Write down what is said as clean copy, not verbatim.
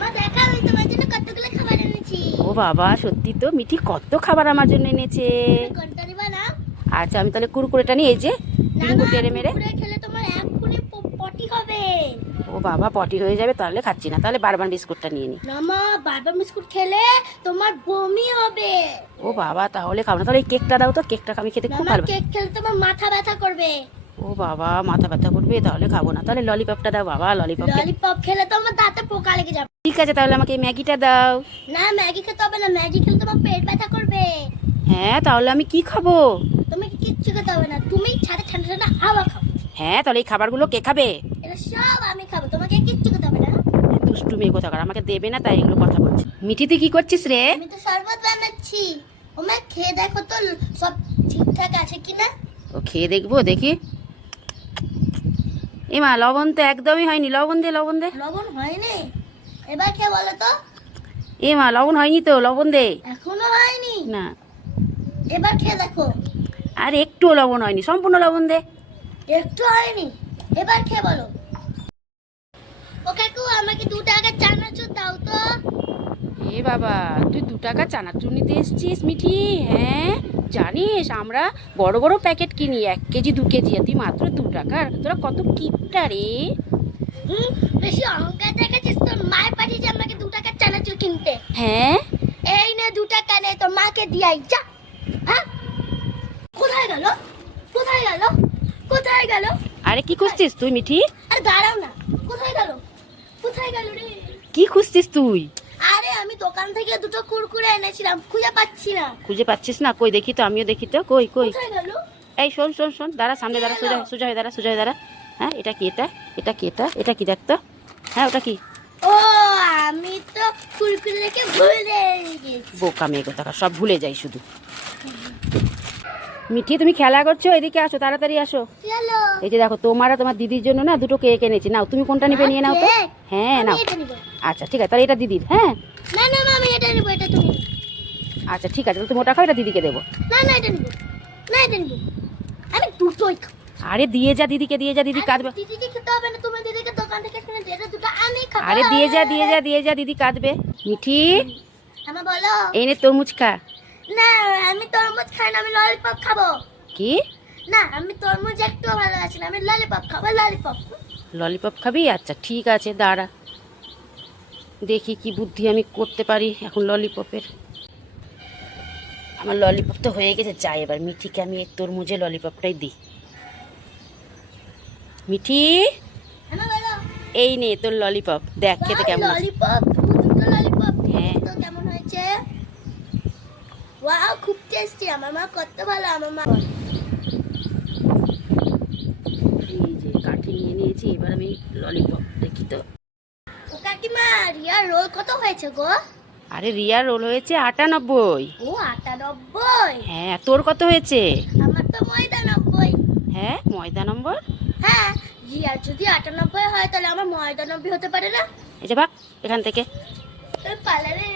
মা দেখা আমি তোমার জন্য কতগুলো খাবার এনেছি। ও বাবা, সত্যি তো মিঠি কত খাবার আমার জন্য এনেছে। কোনটা নিবা না? আচ্ছা, আমি তাহলে কুরকুরেটা নিয়ে এই যে ডিঙ্গু টেরে মেরে। কুরকুরে খেলে তোমার এক্ষুনি পটি হবে। ও বাবা, পটি হয়ে যাবে, তাহলে খাচ্ছি না, তাহলে বারবার বিস্কুটটা নিয়ে নি। না মা, বারবার বিস্কুট খেলে তোমার বমি হবে। ও বাবা, তাহলে খাবো না। তাহলে এই কেকটা দাও তো, কেকটা আমি খেতে খুব ভালো। কেক খেলে তোমার মাথা ব্যথা করবে। ও বাবা, মাথা ব্যথা করবে, তাহলে খাবো না। তাহলে ললিপপটা দাও বাবা, ললিপপ। ললিপপ খেলে তোমার দাঁতে পোকা লেগে যাবে। ঠিক আছে, তাহলে আমাকে ম্যাগিটা দাও। না, ম্যাগি খেতে হবে না, ম্যাগি খেলে তোমার পেট ব্যথা করবে। হ্যাঁ, তাহলে আমি কি খাবো? তুমি কিচ্ছু খেতে হবে না, তুমি ছাদে ঠান্ডা ঠান্ডা হাওয়া খাও। হ্যাঁ, তাহলে এই খাবারগুলো কে খাবে? এটা সব আমি খাবো, তোমাকে কিচ্ছু খেতে হবে না। দুষ্টু মেয়ে কোথাকার, আমাকে দেবে না, তাই এগুলো কথা বলছে। মিঠি, তুই কি করছিস রে? আমি তো শরবত বানাচ্ছি। ও মা, খেয়ে দেখো তো সব ঠিকঠাক আছে কিনা। ও খেয়ে দেখবো, দেখি। এ মা, লবণ তো একদমই হয়নি, লবণ দে, লবণ দে। লবণ হয়নি? এবার খেয়ে বলো তো। এ মা, লবণ হয়নি তো, লবণ দে। এখনো হয়নি? না। এবার খেয়ে দেখো। আর একটুও লবণ হয়নি, সম্পূর্ণ লবণ দে। একটু হয়নি? এবার খেয়ে বলো। ও কাকু, আমাকে 2 টাকা চানাচুর দাও তো। এ বাবা, তুই 2 টাকা চানাচুর নিতে এসছিস মিঠি? হ্যাঁ, জানিস আমরা বড় বড় প্যাকেট কিনি, 1 কেজি 2 কেজি, আর তুই মাত্র 2 টাকার। তোরা কত কিপটা রে। বেশি অহংকার দেখাচ্ছিস, তোর মায়ের পাঠিয়েছে আমাকে 2 টাকা চানাচুর কিনতে। হ্যাঁ, এই নে 2 টাকা নে, তোর মাকে দিয়াই যা। হ্যাঁ, কোথায় গেল? কোথায় গেল? কোথায় গেল? আরে কি খুঁজছিস তুই মিঠি? আরে দাঁড়াও না, কোথায় গেল? কোথায় গেল রে? কি খুঁজছিস তুই? আরে আমি দোকান থেকে 2টো কুরকুরে এনেছিলাম, খুঁজে পাচ্ছি না। খুঁজে পাচ্ছিস না? কই দেখি তো, আমিও দেখি তো, কই কই। কোথায় গেল? এই শোন শোন শোন, দাঁড়া, সামনে দাঁড়া, সোজা সোজা হয়ে দাঁড়া, সোজা হয়ে দাঁড়া। হ্যাঁ, এটা কি? এটা কি? এটা কি দেখতো? হ্যাঁ, ওটা কি? ও, আমি তো কুরকুরে দেখে ভুলে গেছি। বোকা মেয়ে কোথাকার, সব ভুলে যাই শুধু। মিঠি, তুমি খেলা করছো, এদিকে আসো, তাড়াতাড়ি আসো। চলো। এই যে দেখো, তোমার আর তোমার দিদির জন্য না 2টো কেক এনেছি। নাও, তুমি কোনটা নিবে নিয়ে নাও তো। কেক? হ্যাঁ, আমি নাও। এটা নিব। আচ্ছা ঠিক আছে, তাহলে এটা দিদির। হ্যাঁ, না না মা, আমি এটা নিব, এটা তুমি। আচ্ছা ঠিক আছে, তাহলে তুমি ওটা খাও, এটা দিদিকে দেবো। না না, এটা নিব। না, এটা নিব। আমি দুটোই খাবো। আরে দিয়ে যা দিদিকে, দিয়ে যা, দিদি কাঁদবে। দিদিকে খেতে হবে না, তুমি দিদিকে দোকান থেকে কিনে দিয়ে দাও, দুটো আমি খাবো। আরে দিয়ে যা, দিয়ে যা, দিয়ে যা, দিদি কাঁদবে। মিঠি, আমার বলো। এই নে তরমুজ খা। না, আমি তরমুজ খাই না, আমি ললিপপ খাবো। কি? না, আমি তরমুজ একটু ভালো আছে না, আমি ললিপপ খাবো, ললিপপ। ললিপপ খাবি? আচ্ছা ঠিক আছে, দাঁড়া, দেখি কি বুদ্ধি আমি করতে পারি এখন ললিপপের। আমার ললিপপ তো হয়ে গেছে, যাই এবার মিঠিকে আমি এই তরমুজে ললিপপটাই দিই। মিঠি, আমার বলো। এই নে তোর ললিপপ, দেখ খেতে কেমন আছে। ললিপপ, দুটো ললিপপ। হ্যাঁ। তো কেমন হয়েছে? ওয়াও, খুব টেস্টি। আমার মা কত ভালো, আমার মা। এই যে কাঠি নিয়ে নিয়েছি, এবার আমি ললিপপ দেখি তো। ও কাকিমা, রিয়ার রোল কত হয়েছে গো? আরে রিয়ার রোল হয়েছে 98। ও, 98। হ্যাঁ, তোর কত হয়েছে? আমার তো 99। হ্যাঁ, ময়দা নম্বর। হ্যাঁ, রিয়ার যদি 98 হয় তাহলে আমার 99 হতে পারে না? এই যে ভাগ এখান থেকে। পার্লারে